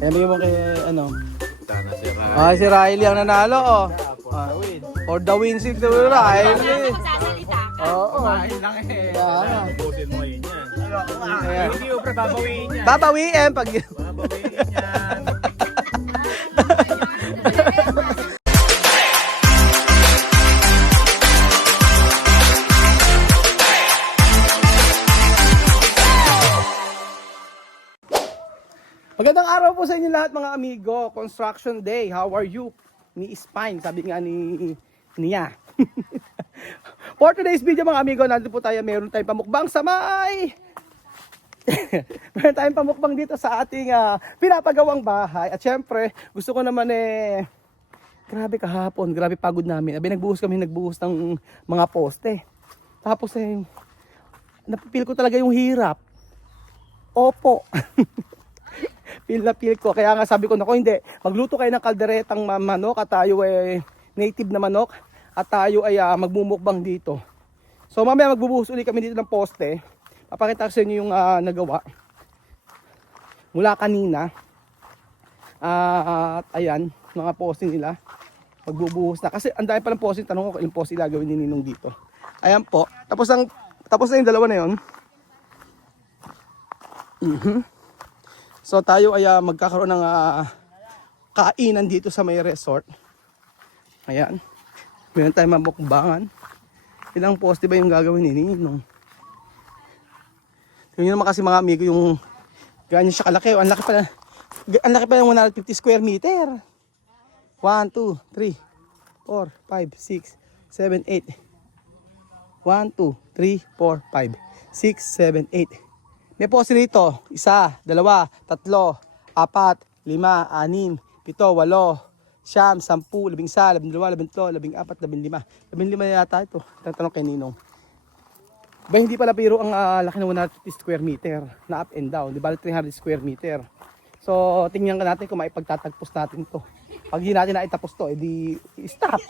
Kaya bigyan mo kay ano. Sana si Riley. Ah, si Riley ang nanalo oh. For the win si Riley. Oo. Kumain lang eh. Yeah. Ubusin mo yun yan. Ayan. Hindi mo pre, babawiin yan. Babawiin pag... Babawiin yan. Magandang araw po sa inyo lahat mga amigo. Construction day. How are you? Ni Spine, sabi nga niya. For today's video mga amigo, nandito po tayo. Meron tayong pamukbang sa may... Meron tayong pamukbang dito sa ating pinapagawang bahay. At syempre, gusto ko naman grabe kahapon, grabe pagod namin. Nagbuhos ng mga poste. Tapos napipil ko talaga yung hirap. Opo. Feel na feel ko. Kaya nga sabi ko, nako hindi, magluto kayo ng kalderetang manok at tayo native na manok at tayo ay magmumukbang dito. So mamaya magbubuhos ulit kami dito ng poste. Papakita ko sa inyo yung nagawa mula kanina. At ayan, mga poste nila. Magbubuhos na. Kasi ang dami palang poste. Tanong ko ilang poste ilagawin ni Ninong dito. Ayan po. Tapos na yung dalawa na yun. So tayo ay magkakaroon ng kainan dito sa may resort. Ayan. Meron tayong mabukbangan. Ilang poste ba yung gagawin ni Ninong? Tingnan naman kasi mga amigo yung ganyan siya kalaki. Ang laki pa yung 150 square meter. 1, 2, 3, 4, 5, 6, 7, 8. 1, 2, 3, 4, 5, 6, 7, 8. May poste rito, 1, 2, 3, 4, 5, 6, 7, 8, 5, 6, 7, 8, 9, 10, 11, 12, 13, 14, 15, 15 yata ito. Tatanong kay Ninong. Ba hindi pala biro ang laki ng 150 square meter na up and down. Di ba 300 square meter. So tingnan natin kung maipagtatagpos natin to. Pag hindi natin naitapos to, edi stop.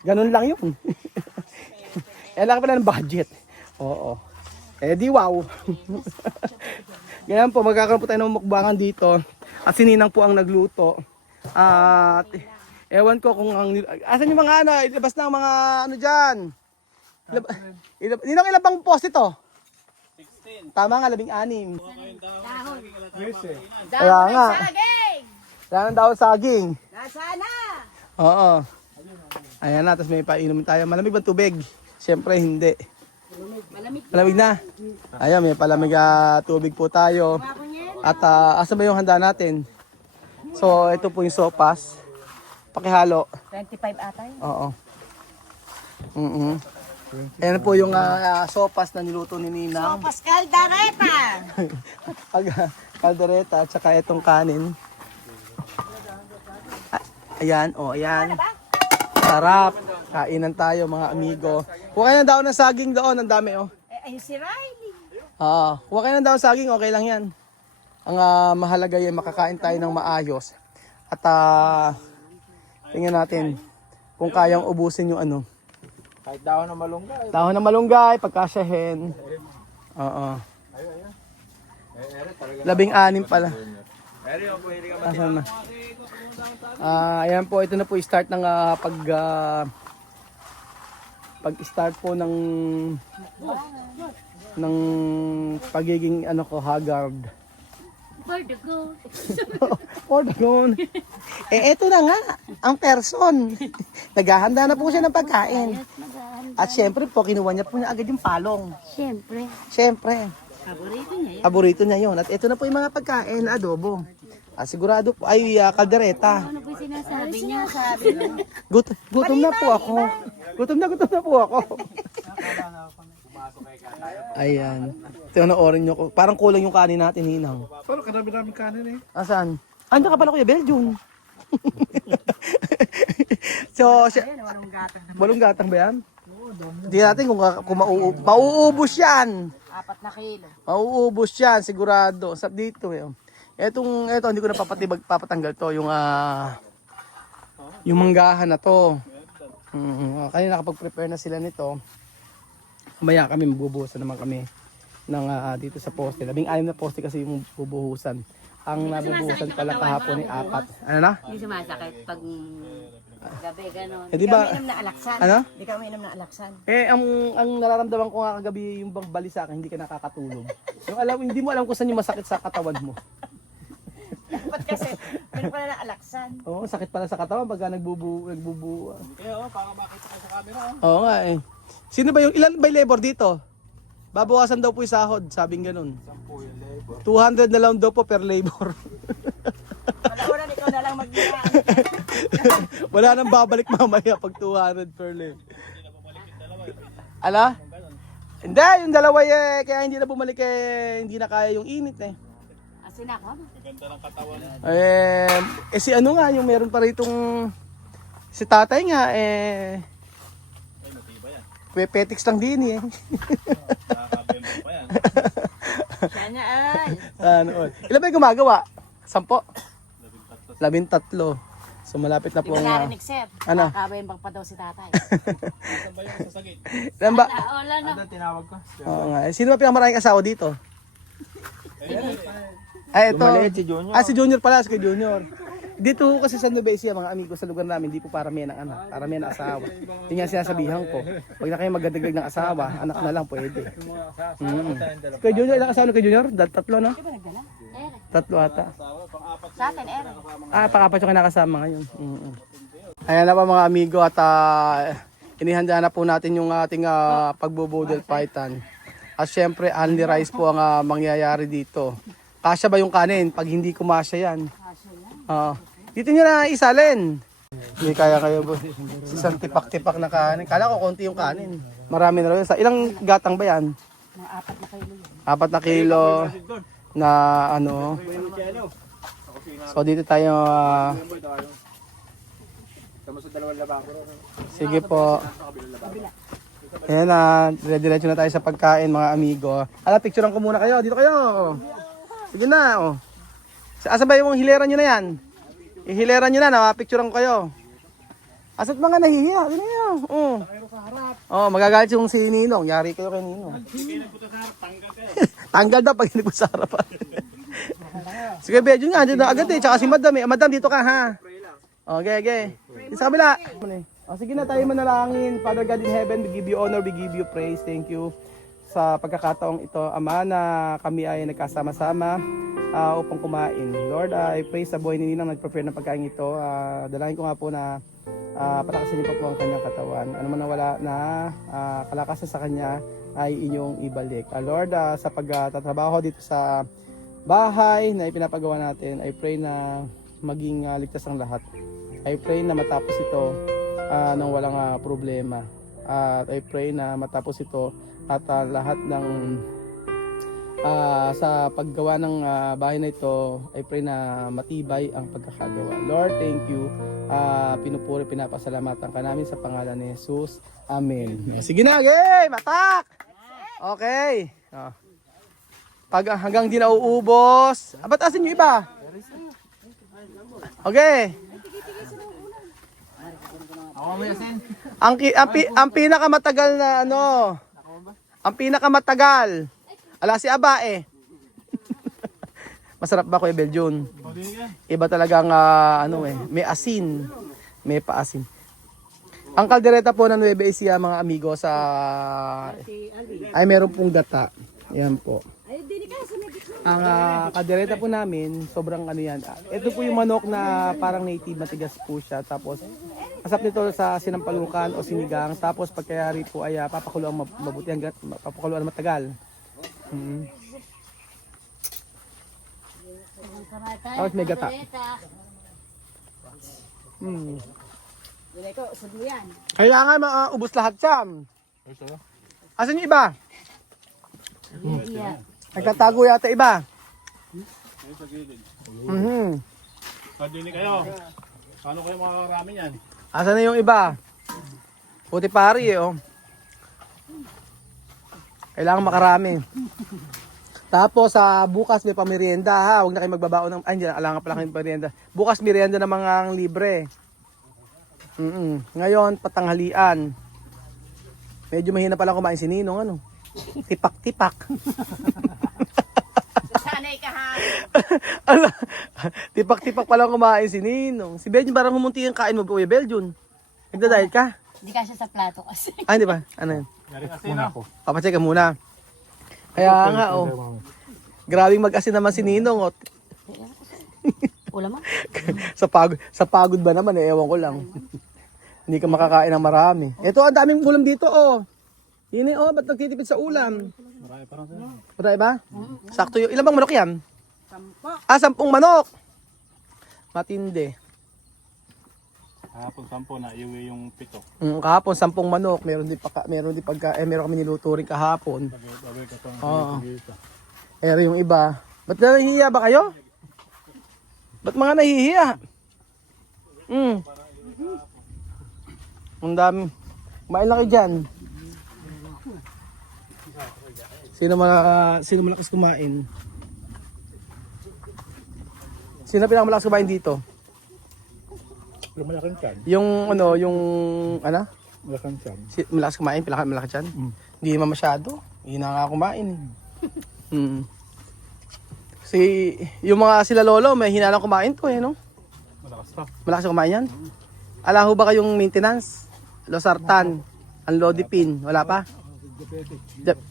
Ganun lang yun. Laki pala ng budget. Oo. Di wow. Ganyan po, magkakaroon po tayo ng mukbangan dito. At si Ninang po ang nagluto. At ewan ko kung ang... Asan yung mga ilabas na ang mga dyan? Ninang ilan bang poste ito? 16. Tama nga, 16. Dahon. Kaya nga. Saging. Kaya daw saging. Nasana. Oo. Ayan na, tapos may painumin tayo. Malamig ba tubig? Siyempre hindi. Malamig na. Ayan, may palamig tubig po tayo. At asa ba yung handa natin? So, ito po yung sopas. Pakihalo. 25 ata yun. Oo. Ayan po yung sopas na niluto ni Ninang. Sopas caldereta. Kaldereta at saka itong kanin. Ayan, ayan. Sarap. Kainan tayo mga amigo. Huwag kayo ng daon ng saging doon. Ang dami Ayun si Riley. huwag kayo ng daon ng saging. Okay lang yan. Ang mahalaga yan, makakain tayo ng maayos. At tingnan natin kung kayang ubusin yung Kahit dahon ng malunggay. dahon ng malunggay, pagkasyahin. Oo. 16 pala. Asan na? Ayan po, ito na po i-start ng pag-start po ng pagiging haggard. For the gold. For the gold. Eto na nga, ang person. Naghahanda na po siya ng pagkain. At syempre po, kinuha niya po agad yung palong. Siyempre. Syempre. Paborito niya yun. Paborito niya yun. At ito na po yung mga pagkain na adobo. Sigurado po, kaldereta. Ano po yung sinasabi niya? Sabi niya. Gutom na po ako. Gutom na po ako. Ayan. Tinoorin nyo ko. Parang kulang yung kanin natin, Ninang. Pero kadami-dami kanin eh. Asan? Andiyan ka pala Kuya Beljun. So, balong gatang ba yan? Hindi natin kung mauubos yan. 4 na kilo. Mauubos yan, sigurado. Sa dito Ito hindi ko na papatanggal to. Yung manggahan na to. Kanina nakapag-prepare na sila nito. Mamaya kami magbubuhusan naman kami ng dito sa poste. 16 na poste kasi yung bubuhusan. Ang nabubusan pala kahapon ay 4. Ano na? Hindi sumasakit pag gabi, gano'n. Eh, di ba? Di ka uminom na alaksan. Ano? Di ka uminom na alaksan. Ang nararamdaman ko nga kagabi yung bang bali sa akin, hindi ka nakakatulog. Yung hindi mo alam kung saan yung masakit sa katawan mo. Dapat kasi, meron pala na alaksan. Oo, sakit pala sa katawan pagka nagbubu. Kaya para makita ka sa camera. Oo nga eh. Sino ba yung, ilan ba yung labor dito? Babawasan daw po yung sahod, sabing ganun. 200 na lang daw po per labor. Malauran, ikaw na lang mag-ira. Wala nang babalik mamaya pag 200 per labor. Ala? Hindi, yung dalawa eh, kaya hindi na bumalik eh, hindi na kaya yung init eh. Asin ako. Si ano nga, yung meron pa ritong, si tatay nga eh, petix lang din eh. Siya na ay. Ano, ilan ba yung gumagawa? 10? 13. So malapit na Di po ba ang... narinig, sir? Ano? Kakabembang pa daw si tatay. Ilan ba? Wala na. Ano tinawag ko? Oo nga. Sino ba pinakamaraming asawa dito? Ay, ito. Si Junior. Si Junior pala, si Junior. Dito kasi sa Nueva Ecija, mga amigo sa lugar namin, di po para may ng anak, para may ng asawa. Yun nga sinasabihan ko. Pag na kayo magdadagdag ng asawa, anak na lang pwede. Kay Junior, ilang asawa kay Junior? Tatlo, no? Di ba nagdala? Ere. Tatlo ata. Sa atin, ere. Pang-apat yung kinakasama ngayon. Ayan na pa mga amigo at inihanda na po natin yung ating pagbubudol python. At syempre, only rice po ang mangyayari dito. Kasya ba yung kanin? Pag hindi kumasya yan. Dito nyo na isalin. Hindi kaya kayo po. Isang tipak-tipak na kanin. Kala ko konti yung kanin. Marami na rin. Ilang gatang ba yan? Mga 4 na kilo yun. 4 na kilo na ano. So dito tayo. Sige po. Ayan na. Diretso na tayo sa pagkain mga amigo. Picturean ko muna kayo. Dito kayo. Sige na. Oh. Asa ba yung hilera nyo na yan? Ihilera nyo na, napapicturean ko kayo. Asa't mga nahihiya? Ano nyo? Magagalit yung si Ninong. Yari kayo kay Ninong. Tanggal daw pag hindi po sa harapan. Sige, Bedyo nga. Dito agad eh. Tsaka si Madam eh. Madam, dito ka ha. Okay. Dito sa kabila. Sige na, tayo manalangin. Father God in heaven, we give you honor, we give you praise. Thank you sa pagkakataong ito, Ama, na kami ay nagkasama-sama upang kumain. Lord, I pray sa buhay ni Ninang nag-prepare ng pagkain ito. Dalangin ko nga po na patakasin niyo pa po ang kanyang katawan. Ano man nawala na kalakasan sa kanya ay inyong ibalik. Lord, sa pagtatrabaho dito sa bahay na ipinapagawa natin, I pray na maging ligtas ang lahat. I pray na matapos ito nang walang problema. At I pray na matapos ito at lahat ng sa paggawa ng bahay na ito, I pray na matibay ang pagkakagawa. Lord, thank you. Pinupuri, pinapasalamatan ka namin sa pangalan ni Jesus. Amen. Sige na, game! Attack! Okay. Pag hanggang di nauubos. Ba't asin yung iba? Okay. Ang pinakamatagal na ano, ang pinakamatagal. Ala si Aba eh. Masarap ba Kuya Beljun? Iba talagang may asin, may paasin. Ang kaldereta po ng Nueva Ecija mga amigo sa ay meron pong gata. Yan po. Ang kaldereta po namin, sobrang ano yan. Ito po yung manok na parang native, matigas po siya. Tapos asap nito sa sinampalukan o sinigang. Tapos pagkayari po ay papakulo ang mabuti hanggang papakulo ang matagal. Tapos may gata. Kailangan maubos lahat siya. Asan yung iba? Nagtatago yata iba. Pagdini kayo. Paano kayo makakarami yan? Asan na yung iba? Puti pari eh, oh. Kailangan makarami. Tapos bukas may pamerienda ha. Huwag na kayo magbabaon ng... Ay, alangan pala kayo pamerienda. Bukas merienda ng mga libre. Ngayon, patanghalian. Medyo mahina pala kumain si Ninong, ano? Tipak-tipak. Sanay ka ha. Ala, tipak-tipak palang kumain si Ninong. Si Beljun parang humunti yung kain mo po, Beljun. Nagda-diet ka? Hindi ka siya sa plato kasi. Ay, di ba? Ano yun? Yari kasi na. Papacheck ka muna. Kaya nga, oh. Grabing mag-asin naman si Ninong, oh. Ulam mo? Sa pagod ba naman, eh, ewan ko lang. Hindi ka makakain ng marami. Ito, ang daming ulam dito, oh. Yun eh, oh, ba't nagtitipid sa ulam? Marami pa rin. Patay ba? Sakto yun. Ilan bang manok yan? 10. 10 manok. Matindi. Kahapon 10 na iuwi yung 7. Kahapon 10 manok. Meron kami niluto rin kahapon. Bagay ka pa. Oo. Pero yung iba. Ba't nahihiya ba kayo? Ba't mga nahihiya? Ang dami. Kumain lang kayo dyan. Sino malakas kumain? Sino pinakamalakas kumain dito? Yung malaking chan. Yung Malaking chan. malakas kumain, malakas dyan? Hindi naman masyado. Hindi na nga kumain. Yung mga sila lolo, may hinalang kumain to eh, no? Malakas pa. Malakas kumain yan? Ala ho ba kayong maintenance? Losartan, Anlodipine, wala pa?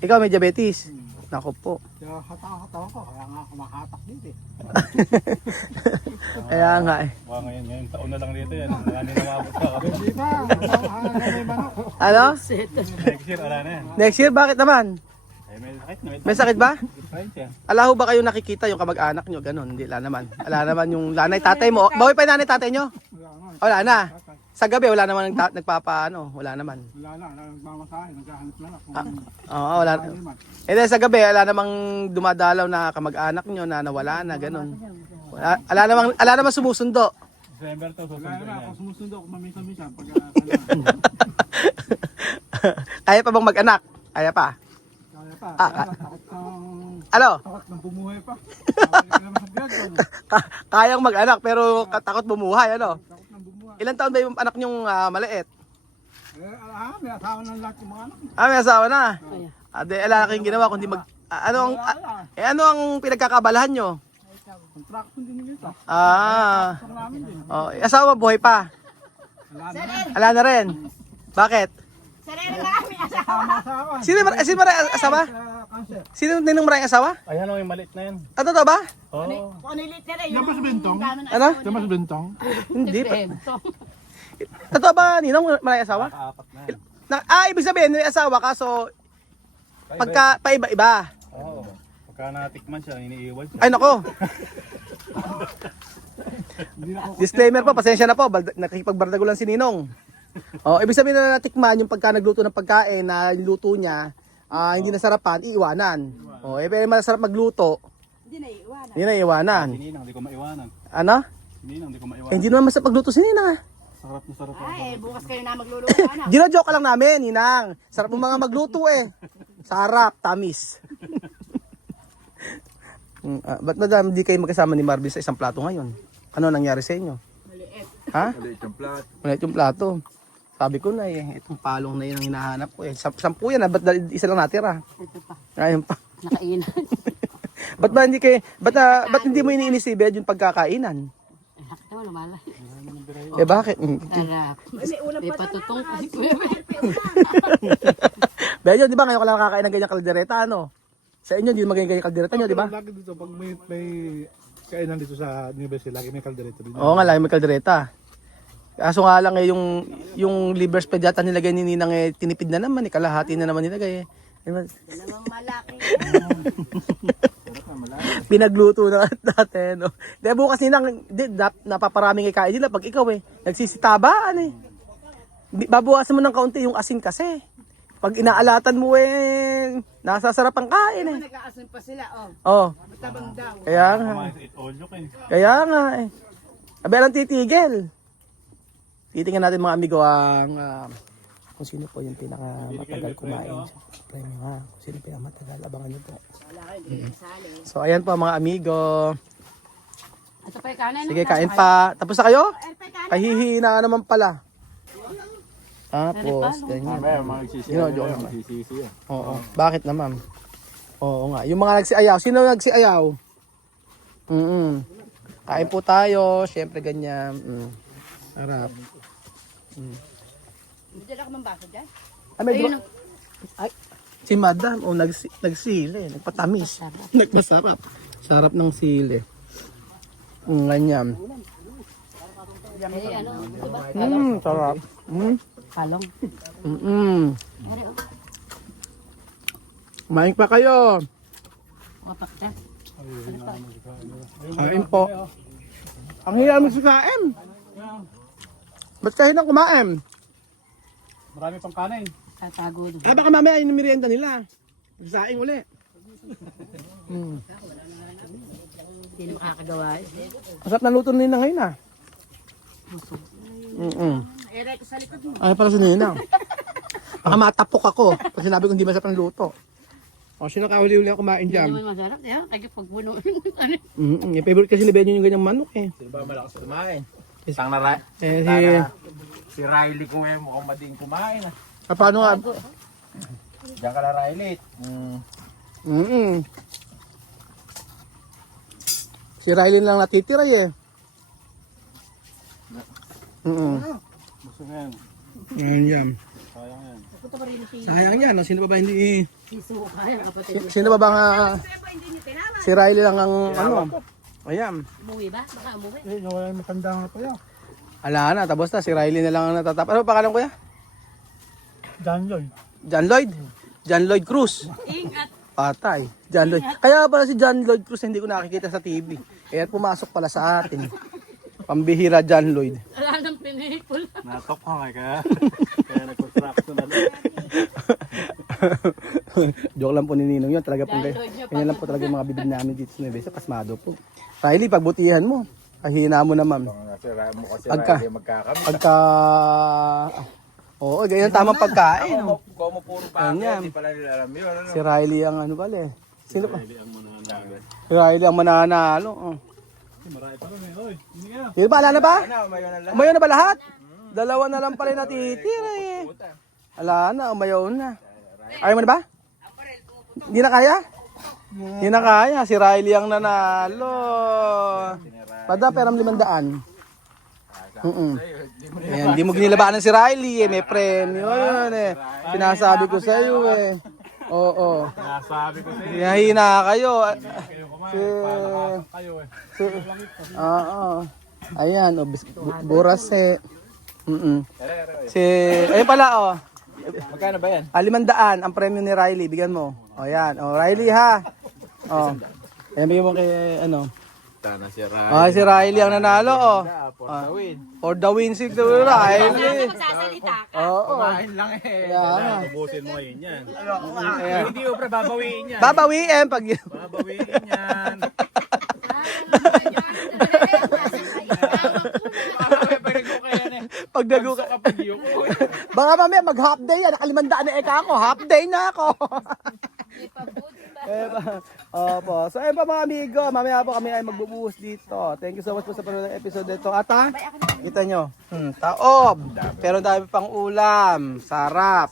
Ikaw may diabetes? Nako po. Kaya hataw ko. Kaya nga kumahatak dito eh. Kaya nga eh. Ngayon taon na lang dito yan. Marami na mabot ka kami. Hindi pa. May manok. Ano? Next year, ala na yan. Next year, bakit naman? May sakit na. May sakit ba? Fine siya. Ala ho ba kayo nakikita yung kamag-anak nyo? Ganon, hindi, wala naman. Wala naman yung nanay, tatay mo. Bawi pa yung nanay, tatay nyo? Wala na. Sa gabi, wala naman nagpapaano. Wala naman. Wala na. Nagmamasahe. Naghahanap na lang. Oo, wala. Eh dahil sa gabi, wala namang dumadalaw na kamag-anak nyo na nawala na, ganon. Wala namang sumusundo. December to. Wala na. Ako sumusundo. Ako mamisa-misa. Pag Kaya pa bang mag-anak? Kaya pa? kaya pa. Takot Ano? ng bumuhay pa. Kayang mag-anak pero takot bumuhay, ano? Takot ng bumuhay. Ilan taon ba yung anak nyong maliit? May asawa ng lahat yung mga anak. May asawa na. Di, ala kayong ginawa kundi ano ang pinagkakabalahan nyo? Contraction din nito. Ah. Namin din. Oh, asawa buhay pa? Ala na rin. Bakit? Sarili na kami asawa. Asawa. Sino maray asawa? Cancer. Sino ninong maray asawa? Ayan o yung maliit na yan. Ano to ba? Oo. Kung ano yung literal, Yan ba sa bintong? Ano? Yan ba sa bintong? Hindi pa. Totoo ba ninong maray asawa? Kaapat na yan. Ibig sabihin may asawa ka so pagka paiba-iba. Oo. Pagka natikman siya, iniiwan siya. Ay nako. Disclaimer po, pasensya na po, nakikipagbardago lang si Ninong. Ibig sabihin na natikman yung pagka nagluto ng pagkain na luto niya, hindi nasarapan, iiwanan. Pero masarap magluto, Hindi na iiwanan. hindi na iiwanan. Si Ninang, di ko maiwanan. Ano? Si Ninang, di ko maiwanan. Hindi naman masarap magluto si Ninang. Sarap na sarap. Ay, bukas kayo na magluluto anak. Gino-joke ka lang namin, Ninang. Sarap mo mga magluto eh. Sarap, tamis. Ba't madam, di kayo magkasama ni Marvin sa isang plato ngayon? Ano nangyari sa inyo? Maliit. Ha? Maliit yung plat. Maliit yung plato. Sabi ko na eh, itong palong na yun ang hinahanap ko eh. 10 yan, ba't isa lang natira? Ito pa. Ayun pa. Nakainan. Ba't hindi mo iniinis si Bed yung pagkakainan? Nakita mo, lumalay. Bakit? Sarap. May patutong ko si Kuya. Bed, di ba ngayon ka lang nakakain ng ganyang kaldereta, ano? Sa inyo, hindi magiging ganyang kaldereta nyo, di ba? Lagi dito, pag may kainan dito sa University, lagi may kaldereta dito. Oo nga, lagi may kaldereta. Kaso nga lang eh, yung liver spread yata nilagay ni Ninang eh, tinipid na naman eh, kalahati na naman nilagay eh. Namang malaki. Pinagluto na dati, no? Dahil bukas Ninang, napaparaming kain nila pag ikaw eh. Nagsisitabaan eh. Babawasan mo ng kaunti yung asin kasi. Pag inaalatan mo eh, nasasarap ang kain eh. Nag-aasin pa sila, oh. Oh, Matabang daw. kaya nga. Kaya nga eh. Abelang titigil. Titingnan natin mga amigo ang kung sino po yung pinakamatagal kumain. Premyo nga, kung sino pinakamatagal. Abangan nyo po. Wala kayo, hindi kayo kasali. So ayan po mga amigo. Ito pa yung kanin. Sige, kain pa. Tapos na kayo? Kahihina ka naman pala. Tapos, ganyan. Gino-joke naman. Oo. Bakit naman? Oo nga. Yung mga nagsiayaw. Sino nagsiayaw? Kain po tayo. Siyempre ganyan. Sarap. Hindi lang mang baso dyan. Ay, may ay, si madam, nagsili. Nagpatamis. Nagmasarap. Sarap ng sili. Ganyan. Sarap. Palong. Kumain pa kayo. Wapak ka. Kain po. Ang hirap mo sa kain. Ba't kayo nang kumain? Marami pang kanin. Tatago doon. Baka mamaya yung merienda nila. Saing uli. Hindi makakagawa. Masarap na luto nila ngayon ah. Ere ko sa likod mo. Ay pala si Nina. Baka matapok ako. Pag sinabi ko hindi masarap ang luto. O sino kahuli-huli ang kumain Hindi dyan? naman masarap. Kaya kaya pagbuno. Yung favorite kasi ni Benyo yung ganyang manok eh. Sino ba malakas kumain? Isang na si Riley ko eh, mukhang mading kumain ah. Paano nga? Diyan ka na Riley. Si Riley lang natitira eh. Gusto nga yan. Ayan yan. Sayang yan. Punta pa rin si Sayang yan. No? Sino ba hindi... Siso. Kaya kapatid. Sino ba nga... Si Riley lang ang ano. Ayan. Umuwi ba? Baka umuwi. Wala yung matanda nga pa yan. Ala na. Tapos na. Si Riley na lang ang natatap. Ano pa pangalan ko ya? John Lloyd. John Lloyd. John Lloyd Cruz. Ingat. Patay. John Lloyd. Kaya pala si John Lloyd Cruz hindi ko nakikita sa TV. Kaya pumasok pala sa atin. Pambihira John Lloyd. Wala nang pinipol. Natok ka nga kaya. Kaya nag-construction na lang. Joke lang po ni Ninong yun. Talaga po ganyan lang po talaga yung mga bibig namin dito sa Nueva Ecija. Pasmado po. Riley, pagbutihan mo. Kahina mo naman. Pagka... Oo, ganyan tamang pagkain. No? Kung mo puro pa Ganyan. hindi pala nila alam yun. Si Riley ang ano pala eh. Sino pa? Si Riley ang mananalo. Oh. Marami pa rin eh. Oy, hindi nga. Sino ba? Ala na ba? Umayo na lang. Umayaw na ba lahat? Dalawa na lang pala yung natitira eh. Ala na, umayaw na. Ayaw mo na ba? Hindi na kaya? Hindi na kaya. Si Riley ang nanalo. Pada, peram 500. Ayan, di mo ginilabanan si Riley eh. May premyo yun eh. Sinasabi ko sa iyo eh. Oo. Nasabi ko sa'yo. Hihina kayo. Kayo kumain. Kayo eh. Oo. Ayan, buras eh. Si, ayun pala oh. Magkano ba yan? 500 ang premyo ni Riley, bigyan mo. O yan, o Riley ha. O. Ayan, bigyan mo kay ano. Tana si Riley. Ah, si Riley ang nanalo oh. For the win. For the win si Riley. Magsasalita ka. Oo. Kumain lang eh. Kaya. Tubusin mo ngayon yan. Ayan. Hindi o pre, babawiin yan. Babawiin pag Babawiin yan. pag naguka. Baka mamaya mag half day yan. Nakalimandaan na eka ako. Half day na ako. Opo. So ayun pa mga amigo. Mamaya po kami ay magbubuhos dito. Thank you so much po sa panonood ng episode nito. At ha, kita nyo. Taob. Pero dami pang ulam. Sarap.